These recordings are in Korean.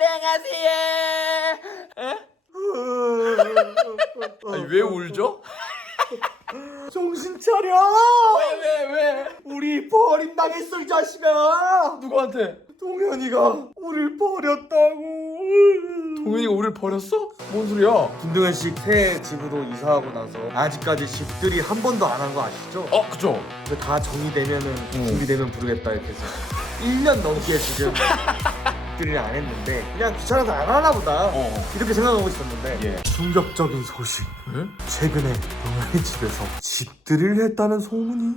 안녕하세요. 아니 왜 울죠? 정신 차려! 왜? 우리 버림당했어, 이 자식아! 누구한테? 동현이가 우릴 버렸다고. 동현이가 우리를 버렸어? 뭔 소리야? 김동현 씨 새 집으로 이사하고 나서 아직까지 집들이 한 번도 안 한 거 아시죠? 그쵸. 근데 다 정리되면은 준비되면 부르겠다 이렇게 해서 1년 넘게 지금 집들이를 안 했는데 그냥 귀찮아서 안 하나 보다 이렇게 생각하고 있었는데 예. 충격적인 소식. 응? 최근에 동현이 집에서 집들이를 했다는 소문이.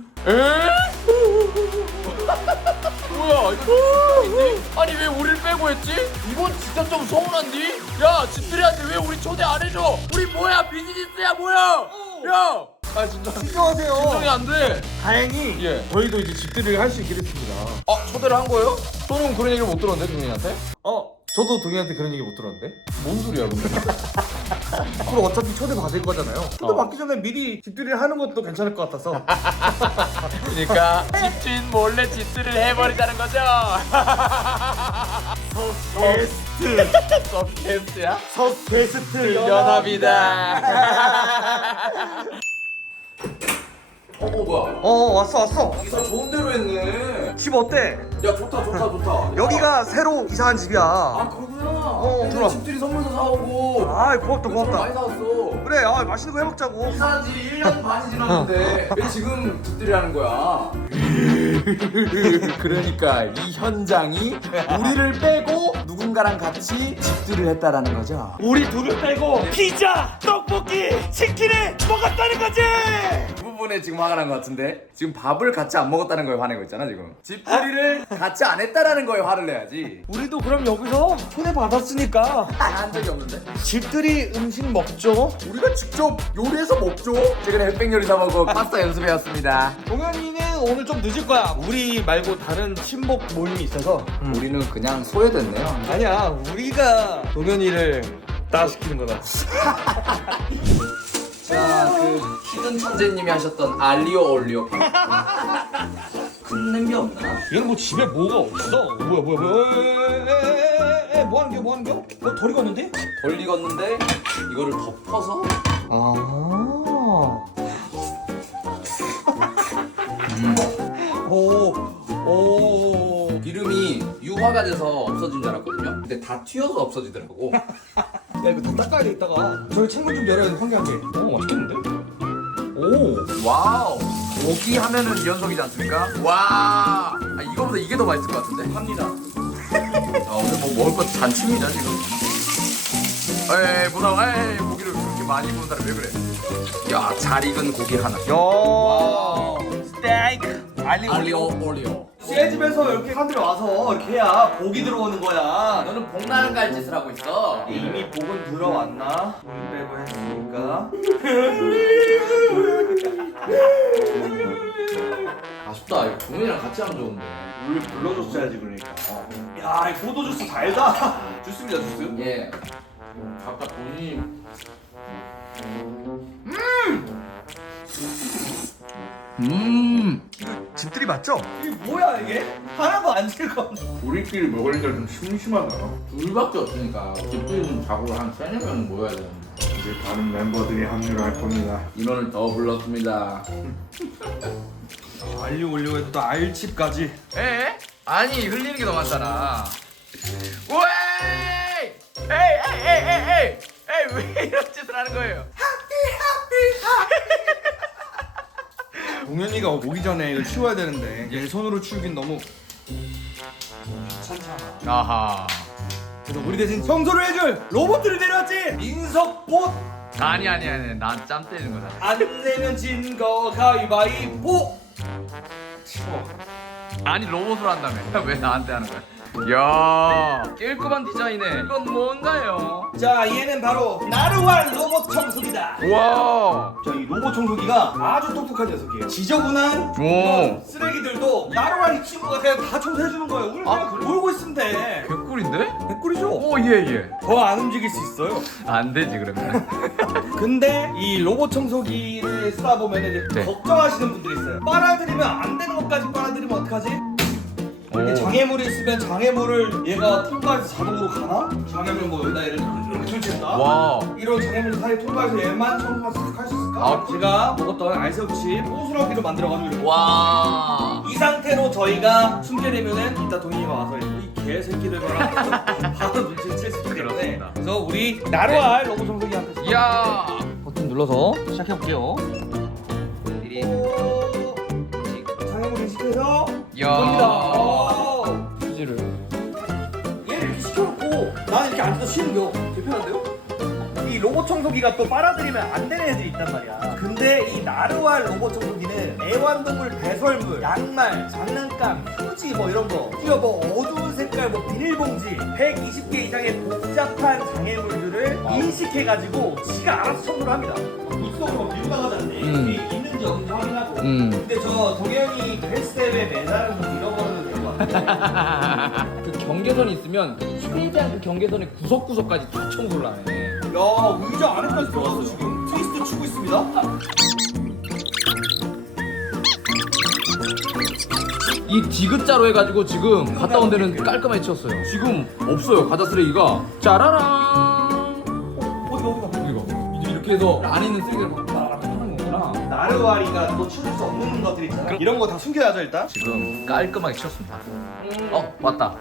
뭐야 이거 인데 아니 왜 우리를 빼고 했지? 이건 진짜 좀 서운한디? 야 집들이한테 왜 우리 초대 안 해줘? 우리 뭐야 비즈니스야 뭐야? 야! 아 진짜 걱정하세요. 걱정이 안 돼. 다행히 예. 저희도 이제 집들이를 할 수 있게 됐습니다. 초대를 한 거예요? 저는 그런 얘기를 못 들었는데 동현이한테? 저도 동현한테 그런 얘기 못 들었는데. 뭔 소리야 근데? 그럼 어차피 초대 받을 거잖아요. 초대 어. 받기 전에 미리 집들이를 하는 것도 괜찮을 것 같아서. 그러니까 집주인 몰래 집들이를 해버리자는 거죠? 게스트. 서브캐스트야? 게스트 연합이다. 뭐야? 왔어. 이사 좋은 대로 했네. 집 어때? 야 좋다. 여기가 새로 이사한 집이야. 그러구나. 들어와. 집들이 선물도 사오고. 아, 고맙다. 많이 사왔어. 그래, 맛있는 거 해먹자고. 이사한 지 1년 반이 지났는데 왜 지금 집들이 하는 거야? 그러니까 이 현장이 우리를 빼고 누군가랑 같이 집들이를 했다라는 거죠. 우리 둘을 빼고 피자, 떡볶이, 치킨을 먹었다는 거지. 그 부분에 지금 화가 난 것 같은데 지금 밥을 같이 안 먹었다는 거에 화내고 있잖아 지금. 집들이를 같이 안 했다라는 거에 화를 내야지. 우리도 그럼 여기서 초대 받았으니까 한 적이 없는데? 집들이 음식 먹죠. 우리가 직접 요리해서 먹죠. 최근에 흑백 요리사 보고 파스타 연습해왔습니다. 동현이는 오늘 좀 늦을 거야. 우리 말고 다른 친목 모임이 있어서. 우리는 그냥 소외됐네요. 아니야, 우리가 동현이를 따시키는 거다. 자, 그 히든 천재님이 하셨던 알리오 올리오. 큰 냄비 없나? 얘는 뭐 집에 뭐가 없어? 뭐야? 뭐 하는 겨? 덜 익었는데? 덜 익었는데 이거를 덮어서 오. 기름이 유화가 돼서 없어진 줄 알았거든요. 근데 다 튀어서 없어지더라고. 야, 이거 다 닦아야 돼, 이따가. 저희 창문 좀 열어야 돼, 환기하게. 맛있겠는데? 오. 와우. 고기 하면은 연속이지 않습니까? 와. 이거보다 이게 더 맛있을 것 같은데. 합니다. 오늘 뭐 먹을 거 잔치입니다 지금. 에이 무서워. 에이 고기를 그렇게 많이 구운 사람 왜 그래? 야, 잘 익은 고기 하나. 야. 스테이크. 알리오 올리오. 새 집에서 이렇게 사람들이 와서 이렇게 해야 복이 들어오는 거야. 너는 복나는 갈 짓을 하고 있어. 이미 복은 들어왔나? 돈 빼고 했으니까. 아쉽다. 이거 동현이랑 같이 하면 좋은데. 우리 불러줬어야지, 그러니까. 야, 이 포도 주스 달다. 주스입니다, 주스. 예. 아까 본인이 이거 집들이 맞죠? 이게 뭐야, 이게? 하나도 안 즐거워. 우리끼리 먹으니까 좀 심심하다. 둘밖에 없으니까 집주인 작으로 한 3-4명 모여야 되는데 이제 다른 멤버들이 합류할 겁니다. 인원을 더 불렀습니다. 알리 올리고 해도 나 알집까지. 에? 아니 흘리는 게 더 많잖아. 왜? 에이 왜 이런 짓을 하는 거예요? 동현이가 오기 전에 이걸 치워야 되는데 얘 손으로 치우긴 너무 귀찮잖아. 아하. 그래서 우리 대신 청소를 해줄 로봇들이 내려왔지. 민석봇. 아니 난 짬 때리는 거잖아. 안 내면 진 거 가위바위보. 치워. 아니 로봇으로 한다며. 왜 나한테 하는 거야? 야, 깔끔한 디자인에 이건 뭔가요? 자, 얘는 바로 나루알 로봇 청소기다. 와. 자, 이 로봇 청소기가 아주 똑똑한 녀석이에요. 지저분한 오. 이런 쓰레기들도 나루알 이 친구가 그냥 다 청소해주는 거예요. 우리 그냥 놀고 있으면 돼. 개꿀인데? 개꿀이죠? 오, 예. 더 안 움직일 수 있어요. 안 되지 그러면. 근데 이 로봇 청소기를 쓰다 보면 이제 네. 걱정하시는 분들이 있어요. 빨아들이면 안 되는 것까지 빨아들이면 어떡하지? 이렇게 장애물이 있으면 장애물을 얘가 통과해서 자동으로 가나? 장애물 뭐 여기다 예를 들어 이렇게 설치했다. 와. 이런 장애물 사이 통과해서 얘만 통과해서 할 수 있을까? 제가 먹었던 알새우칩 호수라기로 만들어가지고 이렇게. 와. 이 상태로 저희가 숨겨내면은 이따 동희가 와서 이 개새끼들과 바로 눈치를 챌 수 있기 때문에. 그렇습니다. 그래서 우리 나로알 로봇 청소기한테 이야. 버튼 눌러서 시작해볼게요. 장애물 인식해서 이야. 갑니다. 휴지를. 얘를 이렇게 시켜놓고 나는 이렇게 앉아서 쉬는 거 되게 편한데요? 이 로봇 청소기가 또 빨아들이면 안 되는 애들이 있단 말이야. 근데 이 나르왈 로봇 청소기는 애완동물 배설물, 양말, 장난감, 휴지 뭐 이런 거, 심지어 뭐 어두운 색깔 뭐 비닐봉지 120개 이상의 복잡한 장애물들을 인식해가지고 지가 알아서 청소를 합니다. 입속으로 밀고 나가지 않네. 여기 있는지 없는지 확인하고. 근데 저 동현이 헬스텝에 매달아서 밀어버려도 될 것 같아. 그 경계선이 있으면 최대한 그 경계선의 구석구석까지 다 청소를 하네. 야, 의자 안에까지 들어가서 지금 트위스트 추고 있습니다. 이 디귿자로 해가지고 지금 갔다 온 데는 깔끔하게 치웠어요. 지금 없어요 과자 쓰레기가. 짜라랑. 어디가? 이렇게 해서 안에 있는 쓰레기를 막 따라락 하는 거구나. 나르와리가 또 치울 수 없는 것들 있잖아. 이런 거 다 숨겨야죠 일단. 지금 깔끔하게 치웠습니다. 왔다.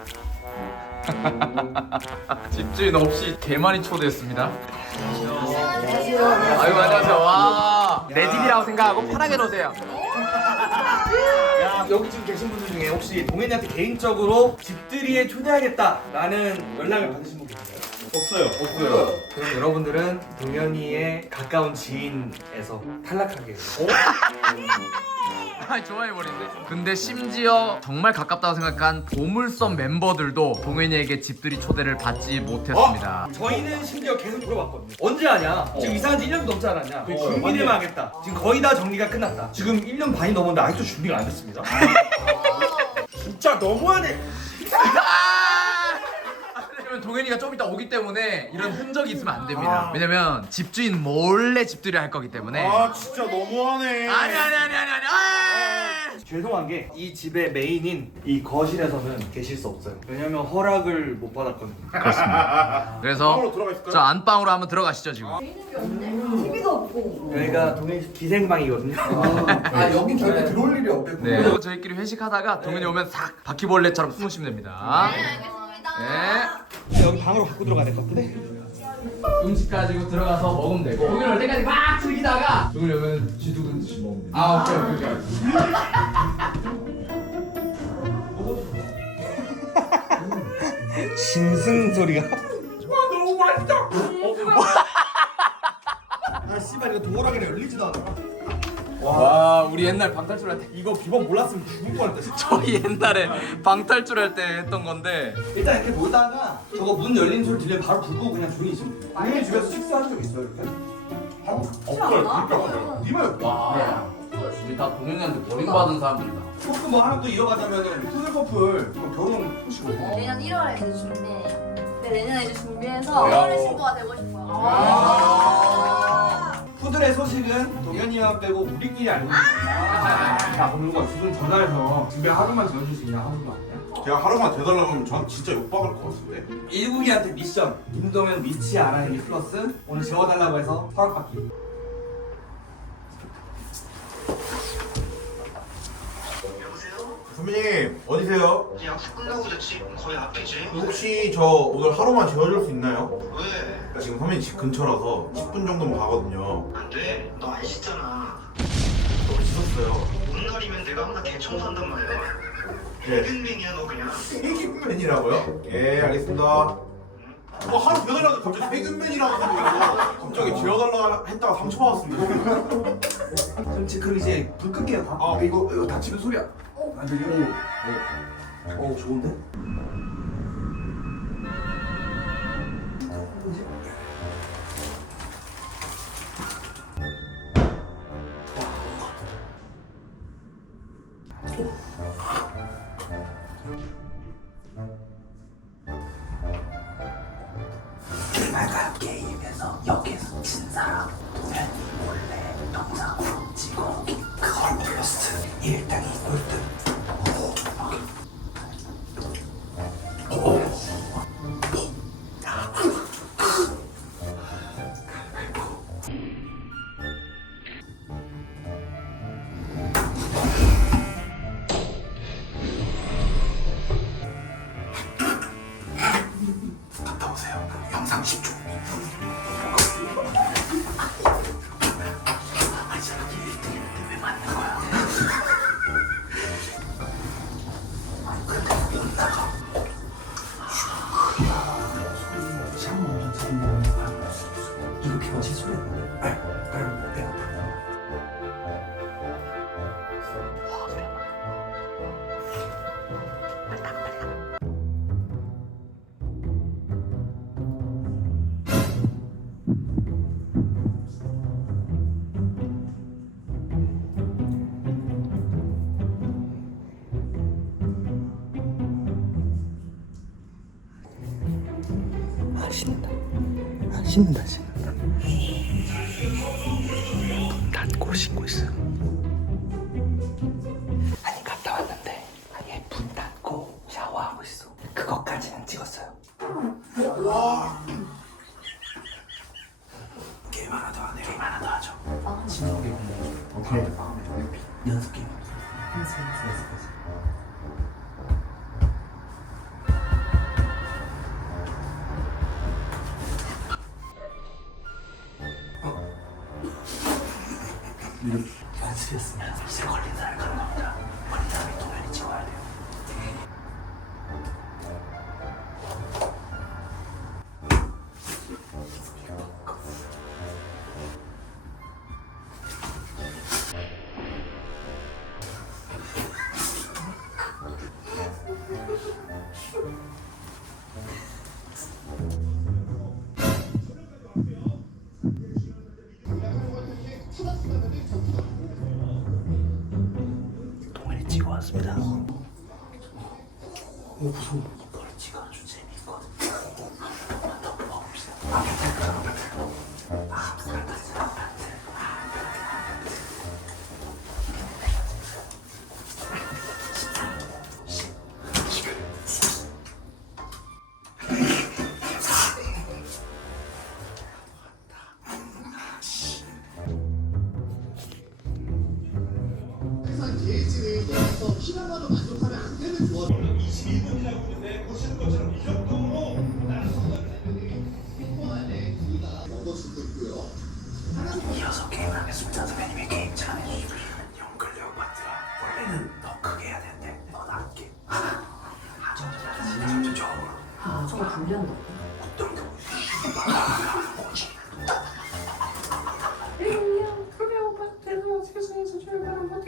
집주인 없이 개많이 초대했습니다. 아이고 안녕하세요. 와, 내 집이라고 생각하고 편하게 놓으세요. 야, 여기 지금 계신 분들 중에 혹시 동현이한테 개인적으로 집들이에 초대하겠다라는 연락을 받으신 분 계세요? 없어요. 그럼 여러분들은 동현이의 가까운 지인에서 탈락하게. 좋아해버린대. 근데 심지어 정말 가깝다고 생각한 보물섬 멤버들도 동현이에게 집들이 초대를 받지 못했습니다. 저희는 심지어 계속 물어봤거든요. 언제 하냐? 지금 이사한 지 1년도 넘지 않았냐? 준비되면 하겠다. 지금 거의 다 정리가 끝났다. 지금 1년 반이 넘었는데 아직도 준비가 안 됐습니다. 진짜 너무하네. 왜냐면 동현이가 좀 이따 오기 때문에 이런 흔적이 있으면 안 됩니다. 왜냐면 집주인 몰래 집들이 할 거기 때문에. 아 진짜 너무하네. 아니. 죄송한 게 이 집의 메인인 이 거실에서는 계실 수 없어요. 왜냐면 허락을 못 받았거든요. 그래서 방으로 들어가 있을까요? 저 안방으로 한번 들어가시죠 지금. TV도 없고. 여기가 동현 기생방이거든요. 여긴 절대 들어올 일이 없겠고. 네. 그리고 저희끼리 회식하다가 동현이 오면 싹 바퀴벌레처럼 숨으시면 됩니다. 네, 알겠습니다. 네. 여기 방으로 갖고 들어가야 될 것 같은데? 음식 가지고 들어가서 먹으면 되고 동현이 올 때까지 막 즐기다가 동현이 오면 쥐두근 듯이 먹으면 돼. 아 오케이. 짐승 소리가. 와 너무 맛있다. 아 씨발 이거 도어락이라 열리지도 않아. 와 우리 옛날 방탈출 할 때 이거 비번 몰랐으면 죽을 뻔했다. 진짜. 저희 옛날에 방탈출 할 때 했던 건데 일단 이렇게 놀다가 저거 문 열리는 소리 들리면 바로 불 끄고 그냥 조용히 있으면 돼. 당연히 집에서 식사한 적 있어요 이렇게? 없어요. 그러니까 님은 와 우리 다 동현이한테 버림받은 사람들이다. 커플 뭐 하나 또 이어가자면은 푸들 커플 이거 결혼 하시고. 내년 1월에 이제 준비해요. 근데 내년에 이제 준비해서 5월에 신부가 되고 싶어요. 푸들의 소식은 동현이만 빼고 우리끼리 알고 있어. 야 그럼 이거 지금 전화해서 집에 하루만 지어줄 수 있냐 하루만. 제가 하루만 되달라고 하면 전 진짜 욕박을 것 같은데. 일국이한테 미션 김동현 위치 알아내기 플러스 오늘 재워달라고 해서 허락받기. 선배님 어디세요? 약속 끝나고 됐지. 거의 앞이지. 혹시 저 오늘 하루만 재워줄 수 있나요? 왜? 지금 선배님 집 근처라서 10분 정도만 가거든요. 안 돼. 너 안 씻잖아. 너무 씻었어요. 오는 날이면 내가 항상 대청소한단 말이야. 네. 땡땡이야 너 그냥. 세균맨이라고요? 예 알겠습니다. 하루 되달라고 갑자기 세균맨이라고 갑자기 재워달라 했다가 상처받았습니다. 그럼 이제 불 끌게요 다. 아 이거 다치는 소리야. 안 들려? 오 좋은데? 말가요 게임에서 여기서 진 사람 동현이 몰래 동상으로 찍어오기 그걸 플러스 1등이 꼴등. 보세요. 영상 10초. 왜 맞는 거야? 이렇게 어찌 소리? 배 아파. 씻는다. 닫고 씻고 있어요. 아니 갔다 왔는데 아예 문 닫고 샤워하고 있어. 그것까지는 찍었어요. 게임 하나 더 하네요. 게임 하나 더 하죠. 진짜 게임 어떻게 해? 연습 게임. 연습. 연습이었으면 이제 걸린 사람이 가는 겁니다. 걸린 사람이 동현이 찍어야 돼요. 동현이 찍어 왔습니다. 무서워. 이걸 찍어줘 재밌거든. 한번 더 먹읍시다. 이어서 게임을 하겠습니다. 선배님이 게임 잘해주시고 영끌 레오파트라 원래는 더 크게 해야 되는데 더 낮게 점점 저으로 저거 불리한다. 안녕, 그리고 파트가 세상에서 제일 안보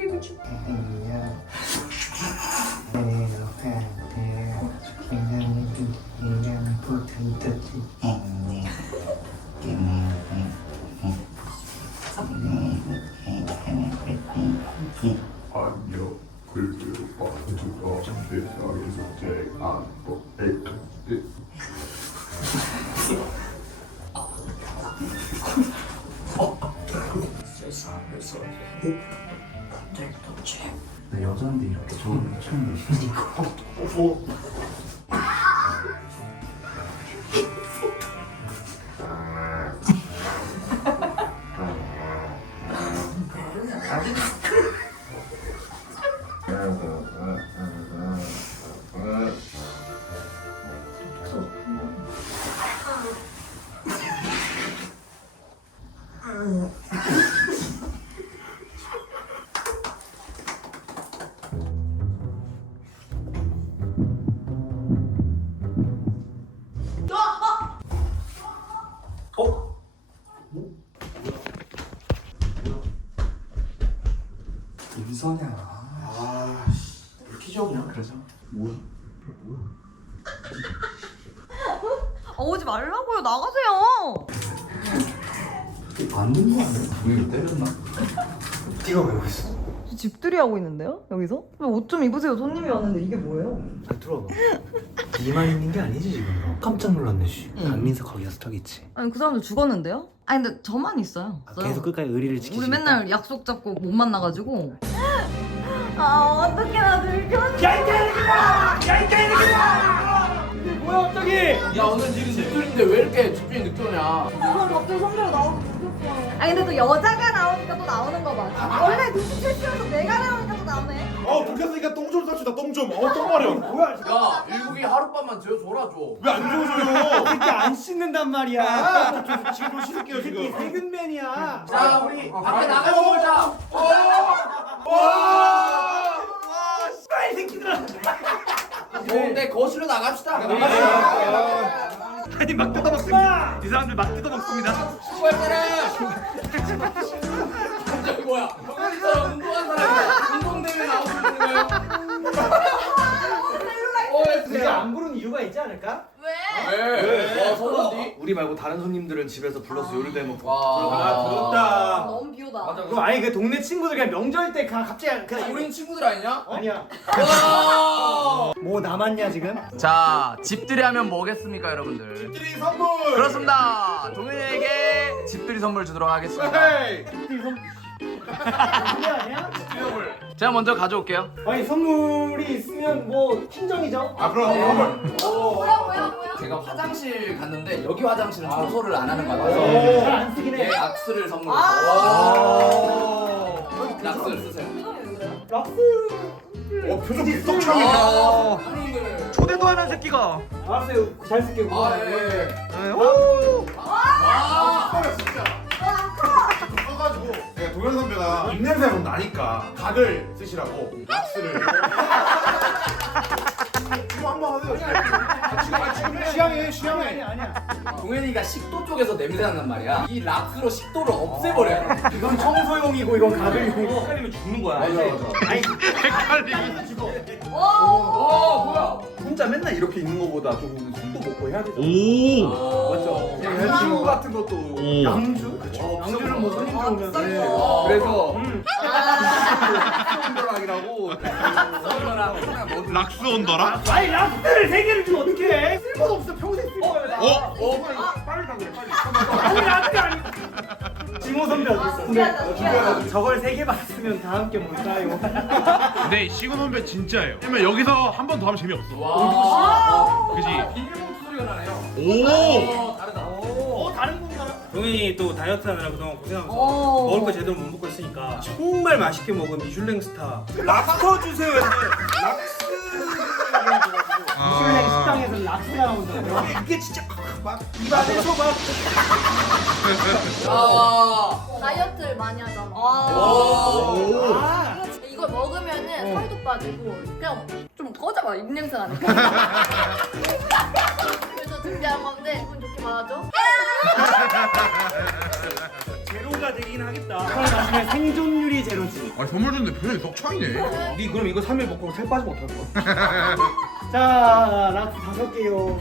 세상에서 나 여자인데 이렇게 좋은 거 처음 보니까 윤선이야. 왜 키적이냐? 그래서 뭐야? 오지 말라고요. 나가세요. 맞는 거 아니야? 분위기 때렸나? 네가 왜 왔어? 저 집들이 하고 있는데요? 여기서? 옷 좀 입으세요. 손님이 왔는데 이게 뭐예요? 잘 들어봐. 니만 있는 게 아니지 지금. 깜짝 놀랐네. 응. 강민석 거기 가서 저기 있지. 아니 그 사람들 죽었는데요? 아니 근데 저만 있어요. 계속 끝까지 의리를 지키지. 우리 맨날 약속 잡고 못 만나가지고. 아 어떡해 나 들켰네. 뭐야 갑자기? 야 오늘 지금 집들인데 왜 이렇게 집중이 늦게 오냐? 갑자기 선배가 나오고 들켰어. 아니 근데 또 여자가 나오니까 또 나오는 거 봐. 원래 눈치채면서 내가 나오니까 또 나오네. 들켰으니까 똥 좀 삽시다. 똥 좀. 똥 마려. 뭐야? 야 일국이 하룻밤만 재워줘라 줘. 왜 안 줘줘요? 새끼 안 씻는단 말이야. 계속 지금 씻을게요 지금. 세균맨이야. 자 우리 밖에 나가서 보자. 이 새끼들아. 좋은데 거실로 나갑시다. 아니 막 뜯어먹습니다. 이 사람들 막 뜯어먹습니다. 수고할 사람. 저기 뭐야? 형님처럼 운동한 사람이 운동대회 나오는 거예요? 내가 안 부른 이유가 있지 않을까? 왜? 왜? 와 서운한디? 우리 말고 다른 손님들은 집에서 불러서 요리도 해먹고. 와 부럽다. 너무 비오다. 맞아. 그럼 아니 그 동네 친구들 그냥 명절 때 갑자기 그냥 우린 친구들 아니냐? 아니야. 와! 뭐 남았냐 지금? 자, 집들이 하면 뭐겠습니까, 여러분들? 집들이 선물. 그렇습니다. 동현이에게 집들이 선물 주도록 하겠습니다. 헤이. 그게 아니야? 제가 먼저 가져올게요. 아니 선물이 있으면 뭐 친정이죠. 아 그럼 선물. 뭐야? 제가 화장실 갔는데 여기 화장실은 청소를 안 하는 것 잘 같아서 안 쓰긴 해. 얘 악스를 선물로 락스를 쓰세요. 락스. 표정 개떡창이네. 아, 초대도 하는 새끼가. 알았어요. 잘 쓸게요. 아, 예. 오. 써가지고 내가 동현 선배가 입냄새가 좀 나니까 각을 쓰시라고 락스를. 이거 한번 하세요. 지금 취향해. 아니야. 동현이가 식도 쪽에서 냄새 난단 말이야. 이 락스로 식도를 없애버려요. 이건 청소용이고 이건 가글용이고. 헷갈리면 죽는 거야. 맞아. 아니 와, 뭐야? 혼자 맨날 이렇게 있는 거보다 조금 술도 먹고 해야 되잖아. 맞죠? 양주 같은 것도. 양주? 양주를 뭐 손님 들어오면. 그래서 락스라고. 락스 온더라? 아니 락스를 세 개를 주면 어떡해? 쓸모도 없어. 평생 쓸 거야. 빨리 가 그래 빨리. 우리 아들이 아니. 지모 선배 어디 있어? 저걸 세 개 받으면 다 함께 뭘까요? 근데 시군 선배 진짜예요. 왜냐면 여기서 한 번 더 하면 재미없어. 와. 그지? 비닐봉투 소리가 나네요. 오! 다르다. 다른 건가? 동현이 또 다이어트 하느라 그동안 고생하면서 오. 먹을 거 제대로 못 먹고 있으니까 정말 맛있게 먹은 미슐랭 스타 랍스터 주세요 했는데 락스 미슐랭 식당에서 락스가 나온다고요? 이게 진짜 막 입안에서 막 아. 다이어트를 많이 하잖아. 오. 이걸 먹으면은 살도 빠지고 그냥 좀 꺼져봐. 입냄새 나니까. 그래서 준비한 건데 기분 좋게 받아줘. 제로가 되긴 하겠다. 그걸 마시면 생존율이 제로지. 아니 선물 줬는데 표정이 떡창이네. 니 그럼 이거 3일 먹고 살 빠지면 어떡할 거야? 자, 락스 5개요.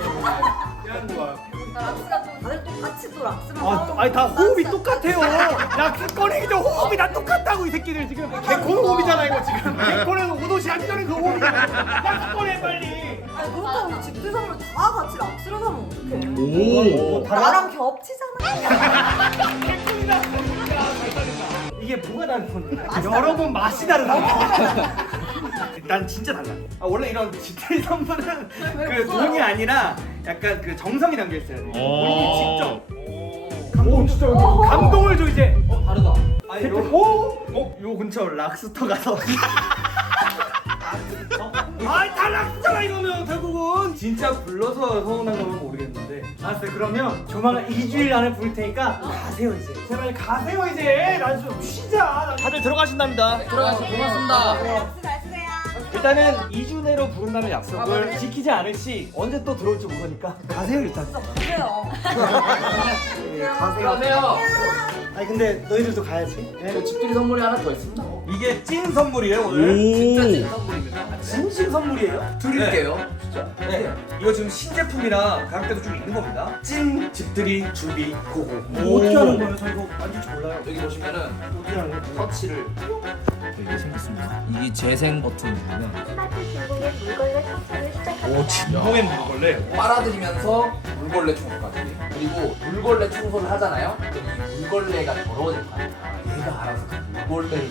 미안한 거야. 락스가 또 다들 똑같이 또 락스만 아니 다 호흡이 똑같아요. 락스 꺼내기도 호흡이 다 똑같다고 이 새끼들 지금. 개콘 호흡이잖아 이거 지금. 개콘에서 오도시 하기 전에 그 호흡이잖아. 락스 꺼내 빨리. 아니 그렇다고 집들 선물 다 같이 락스를 사면 어떡해? 오! 나랑 겹치잖아. 이게 뭐가 다른 건데? 여러분 맛이 다르다. 난 진짜 달라. 원래 이런 집들이 선물은 그 돈이 아니라 약간 그 정성이 담겨 있어야 돼. 본인이 직접. 감동 진짜 감동을 줘 이제. 다르다. 아니 요 근처 락스터 가서. 아이 다 락스잖아 이거는 결국은. 진짜 불러서 서운한 거면 모르겠는데. 알았어요. 그러면 조만간 2주일 안에 부를 테니까 가세요 이제. 제발 가세요 이제. 난 좀 쉬자. 다들 들어가신답니다. 들어가서 고맙습니다. 락스 잘 쓰세요. 일단은 2주 내로 부른다는 약속을 지키지 않을 시 언제 또 들어올지 모르니까 가세요 일단. 그래요. 예, 가세요. 안녕하세요. 아니 근데 너희들도 가야지. 예? 집들이 선물이 하나 더 있습니다. 이게 찐 선물이에요 오늘. 진짜 찐 선물입니다. 진심 선물이에요? 드릴게요. 진짜. 네. 이거 지금 신제품이라 가격대도 좀 있는 겁니다. 찐 집들이 주비 고고. 오. 어떻게 하는 거예요? 저 이거 만질 줄 몰라요. 여기 보시면은 어떻게 하는 거예요? 터치를 이게 생겼습니다. 이 재생 버튼 누르면 오 진동의 물걸레. 빨아들이면서 물걸레 청소까지. 그리고 물걸레 청소를 하잖아요. 그럼 이 물걸레가 더러워질 거 아니야. 얘가 알아서 그 물걸레를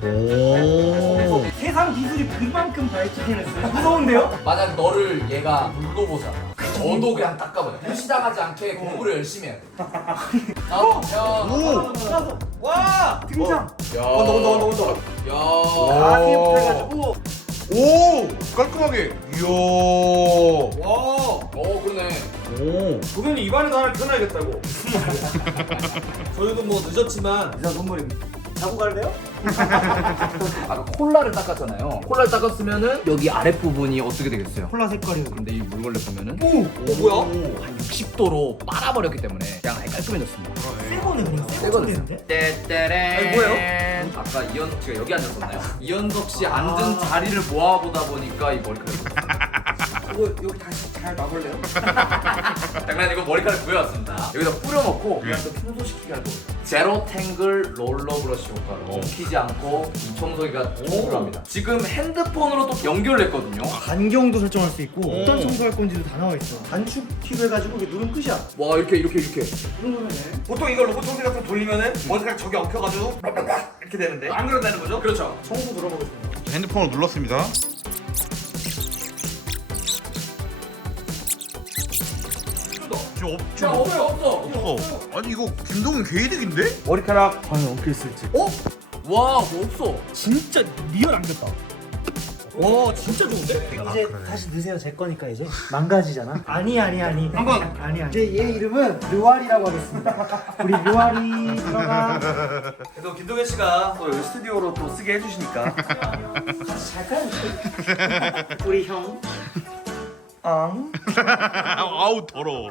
오! 세상 기술이 그만큼 발전을 했어요. 무서운데요? 만약 너를 얘가 물고 보잖아. 저도 그냥 닦아버려. 무시당하지 않게 공부를 열심히 해야 돼. 오! 와 등장. 야. 온다. 야. 가세요 해가지고. 오! 깔끔하게. 이야. 와. 그러네. 오. 도겸이 입안에도 하나 펴놔야겠다고. 저희도 뭐 늦었지만 이상 선물입니다. 자고 갈래요? 아까 콜라를 닦았잖아요. 콜라를 닦았으면은 여기 아랫부분이 어떻게 되겠어요? 콜라 색깔이 근데 이 물걸레 보면은 오 뭐야? 한 60도로 빨아버렸기 때문에 그냥 아예 깔끔해졌습니다. 새 거네 그냥 새 새거든요. 떼떼레. 아니, 뭐예요? 아까 이현석 씨가 여기 앉았었나요? 이현석 씨 앉은 자리를 모아보다 보니까 이 머리카락이 이거 여기 다시 잘 놔볼래요? 장난 이거 머리카락 구해왔습니다. 여기다 뿌려놓고 그냥 또 청소시키게 할 거예요. 제로 탱글 롤러 브러쉬 효과로 튀지 않고 이 청소기가 청소합니다. 지금 핸드폰으로 또 연결했거든요. 간경도 설정할 수 있고 어떤 청소할 건지도 다 나와 있어. 단축 팁 해가지고 이게 누르면 끝이야. 와 이렇게 보통 이거 로봇 청소기 같은 거 돌리면은 머리카락 저기 엉켜가지고 이렇게 되는데 안 그런다는 거죠? 그렇죠. 청소 들어보겠습니다. 핸드폰을 눌렀습니다. 지금 자 없어. 없어. 아니 이거 김동훈 개이득인데? 머리카락 과연 엉킬 수 있지. 와 뭐 없어. 진짜 리얼 안 됐다. 와 진짜 좋은데? 이제 다시 넣으세요. 제 거니까 이제 망가지잖아. 아니. 한번 아니야. 이제 얘 이름은 르왈이라고 하겠습니다. 우리 르왈이 들어가. 그래도 김동현 씨가 또 여기 스튜디오로 또 쓰게 해주시니까 같이 잘까요? 우리 형. 아우 더러워.